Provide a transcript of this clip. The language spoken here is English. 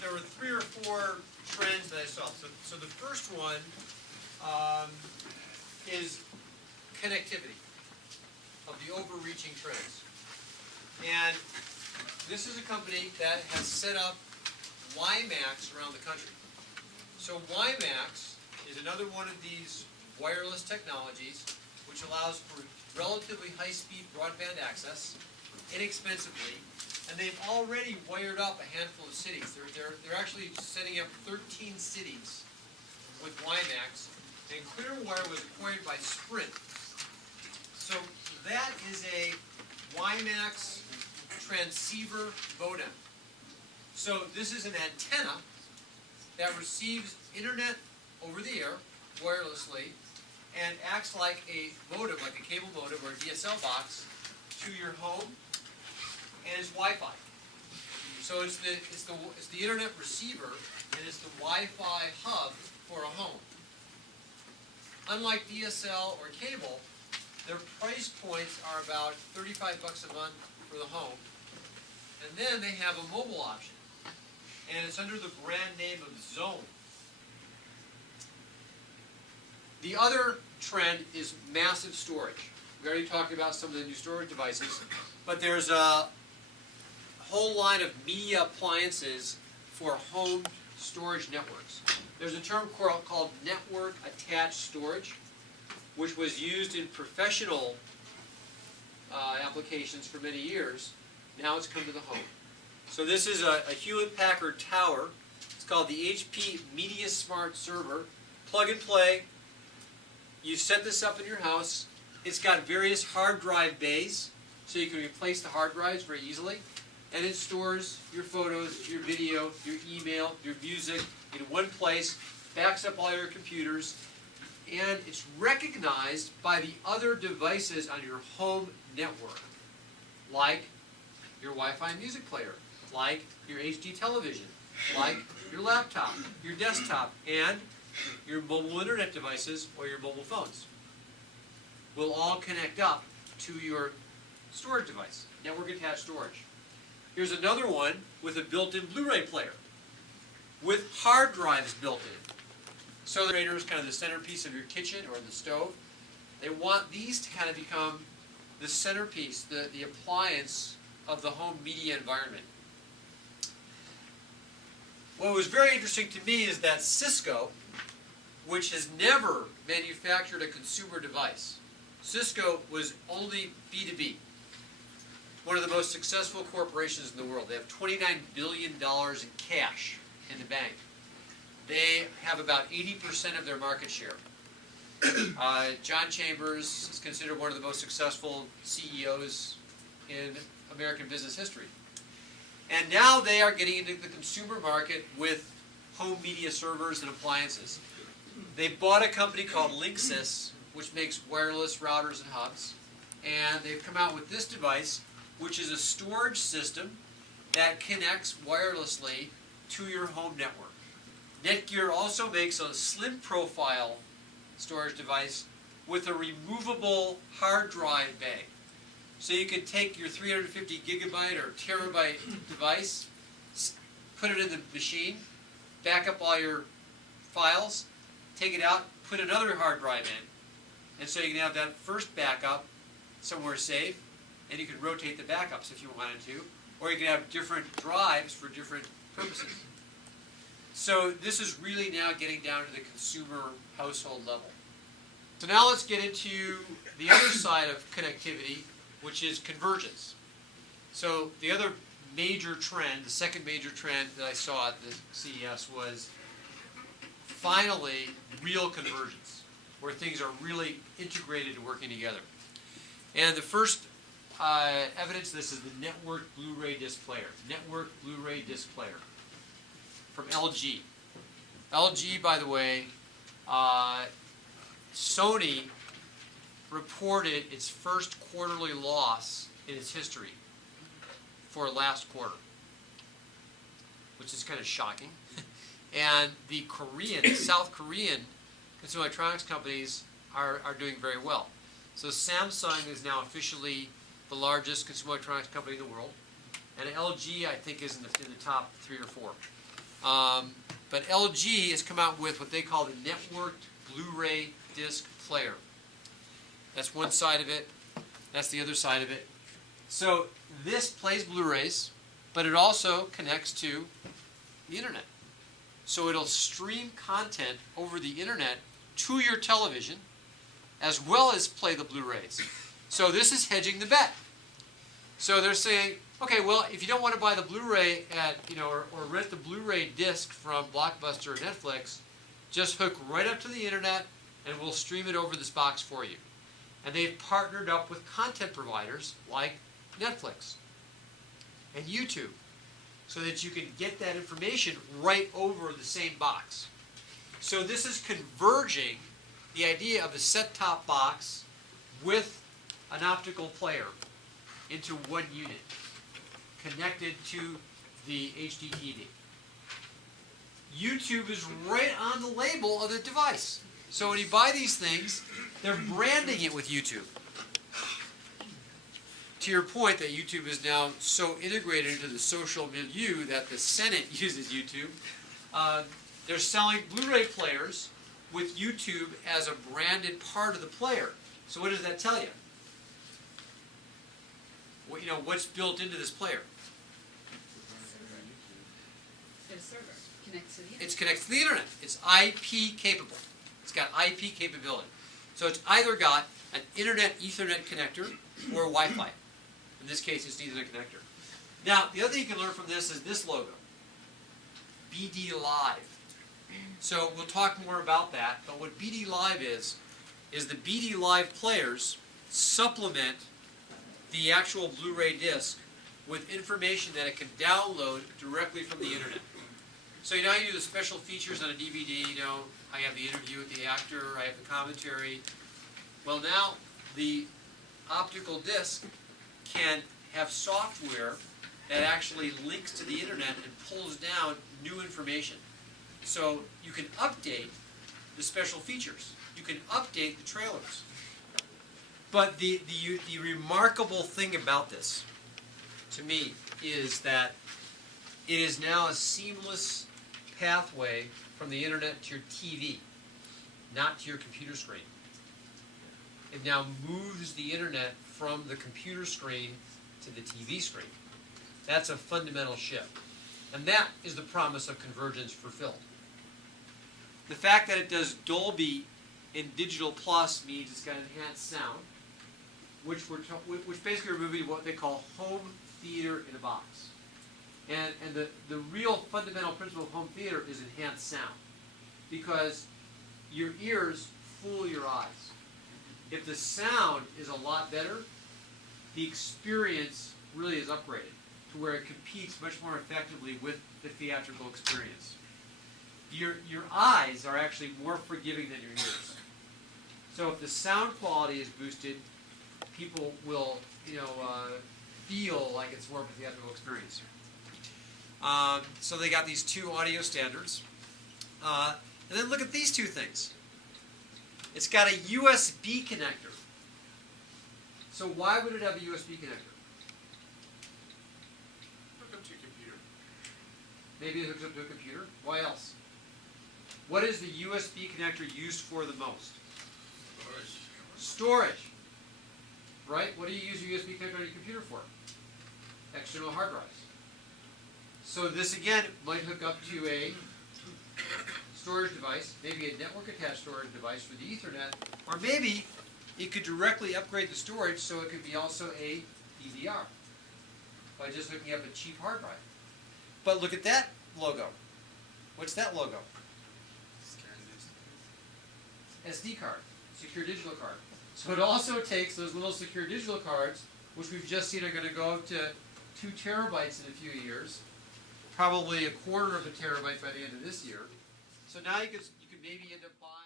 there were 3 or 4 trends that I saw. So the first one is connectivity of the overreaching trends. And this is a company that has set up WiMAX around the country. So WiMAX is another one of these wireless technologies which allows for relatively high-speed broadband access inexpensively, and they've already wired up a handful of cities. They're actually setting up 13 cities with WiMAX, and Clearwire was acquired by Sprint. So that is a WiMAX transceiver modem. So this is an antenna that receives internet over the air wirelessly and acts like a modem, like a cable modem or a DSL box to your home, and it's Wi-Fi. So it's the internet receiver, and it's the Wi-Fi hub for a home. Unlike DSL or cable, their price points are about $35 a month for the home, and then they have a mobile option, and it's under the brand name of Zone. The other trend is massive storage. We already talked about some of the new storage devices, but there's a whole line of media appliances for home storage networks. There's a term called network attached storage, which was used in professional applications for many years. Now it's come to the home. So this is a Hewlett-Packard tower. It's called the HP Media Smart Server. Plug and play. You set this up in your house. It's got various hard drive bays, so you can replace the hard drives very easily. And it stores your photos, your video, your email, your music in one place, backs up all your computers, and it's recognized by the other devices on your home network, like your Wi-Fi music player, like your HD television, like your laptop, your desktop, and your mobile internet devices or your mobile phones will all connect up to your storage device, network attached storage. Here's another one with a built-in Blu-ray player with hard drives built in. So the refrigerator is kind of the centerpiece of your kitchen or the stove. They want these to kind of become the centerpiece, the appliance of the home media environment. What was very interesting to me is that Cisco, which has never manufactured a consumer device, Cisco was only B2B. One of the most successful corporations in the world. They have $29 billion in cash in the bank. They have about 80% of their market share. John Chambers is considered one of the most successful CEOs in American business history. And now they are getting into the consumer market with home media servers and appliances. They bought a company called Linksys, which makes wireless routers and hubs. And they've come out with this device, which is a storage system that connects wirelessly to your home network. Netgear also makes a slim profile storage device with a removable hard drive bay. So you can take your 350 gigabyte or terabyte device, put it in the machine, back up all your files, take it out, put another hard drive in. And so you can have that first backup somewhere safe, and you can rotate the backups if you wanted to, or you can have different drives for different purposes. So this is really now getting down to the consumer household level. So now let's get into the other side of connectivity, which is convergence. So the other major trend, the second major trend that I saw at the CES was finally real convergence, where things are really integrated and working together. And the first evidence of this is the network Blu-ray disc player. Network Blu-ray disc player from LG. LG, by the way, Sony reported its first quarterly loss in its history for last quarter, which is kind of shocking. And the South Korean consumer electronics companies are doing very well. So Samsung is now officially the largest consumer electronics company in the world. and LG I think is in the top 3 or 4. But LG has come out with what they call the networked Blu-ray disc player. That's one side of it. That's the other side of it. So this plays Blu-rays, but it also connects to the internet. So it'll stream content over the internet to your television, as well as play the Blu-rays. So this is hedging the bet. So they're saying, okay, well, if you don't want to buy the Blu-ray at, or rent the Blu-ray disc from Blockbuster or Netflix, just hook right up to the internet and we'll stream it over this box for you. And they've partnered up with content providers like Netflix and YouTube so that you can get that information right over the same box. So this is converging the idea of a set-top box with an optical player into one unit connected to the HD TV. YouTube is right on the label of the device. So when you buy these things, they're branding it with YouTube. To your point that YouTube is now so integrated into the social milieu that the Senate uses YouTube, they're selling Blu-ray players with YouTube as a branded part of the player. So what does that tell you? Well, what's built into this player? The server connects to the internet. It's connected to the internet. It's IP capable. It's got IP capability. So it's either got an Internet Ethernet connector or Wi-Fi. In this case, it's an Ethernet connector. Now, the other thing you can learn from this is this logo, BD Live. So we'll talk more about that, but what BD Live is the BD Live players supplement the actual Blu-ray disc with information that it can download directly from the internet. So you do the special features on a DVD, I have the interview with the actor, I have the commentary. Well, now the optical disc can have software that actually links to the internet and pulls down new information. So you can update the special features. You can update the trailers. But the remarkable thing about this, to me, is that it is now a seamless pathway from the internet to your TV, not to your computer screen. It now moves the internet from the computer screen to the TV screen. That's a fundamental shift. And that is the promise of convergence fulfilled. The fact that it does Dolby in Digital Plus means it's got enhanced sound, which basically are moving what they call home theater in a box. And the real fundamental principle of home theater is enhanced sound, because your ears fool your eyes. If the sound is a lot better, the experience really is upgraded to where it competes much more effectively with the theatrical experience. Your eyes are actually more forgiving than your ears. So if the sound quality is boosted, people will feel like it's more of a theatrical experience. So they got these two audio standards. And then look at these two things. It's got a USB connector. So why would it have a USB connector? Hook up to your computer. Maybe it hooks up to a computer. Why else? What is the USB connector used for the most? Storage. Right? What do you use your USB connector on your computer for? External hard drives. So this again might hook up to a storage device, maybe a network attached storage device for the Ethernet, or maybe it could directly upgrade the storage so it could be also a DVR by just hooking up a cheap hard drive. But look at that logo. What's that logo? SD card, secure digital card. So it also takes those little secure digital cards, which we've just seen are going to go up to 2 terabytes in a few years, probably a quarter of a terabyte by the end of this year. So now you could maybe end up buying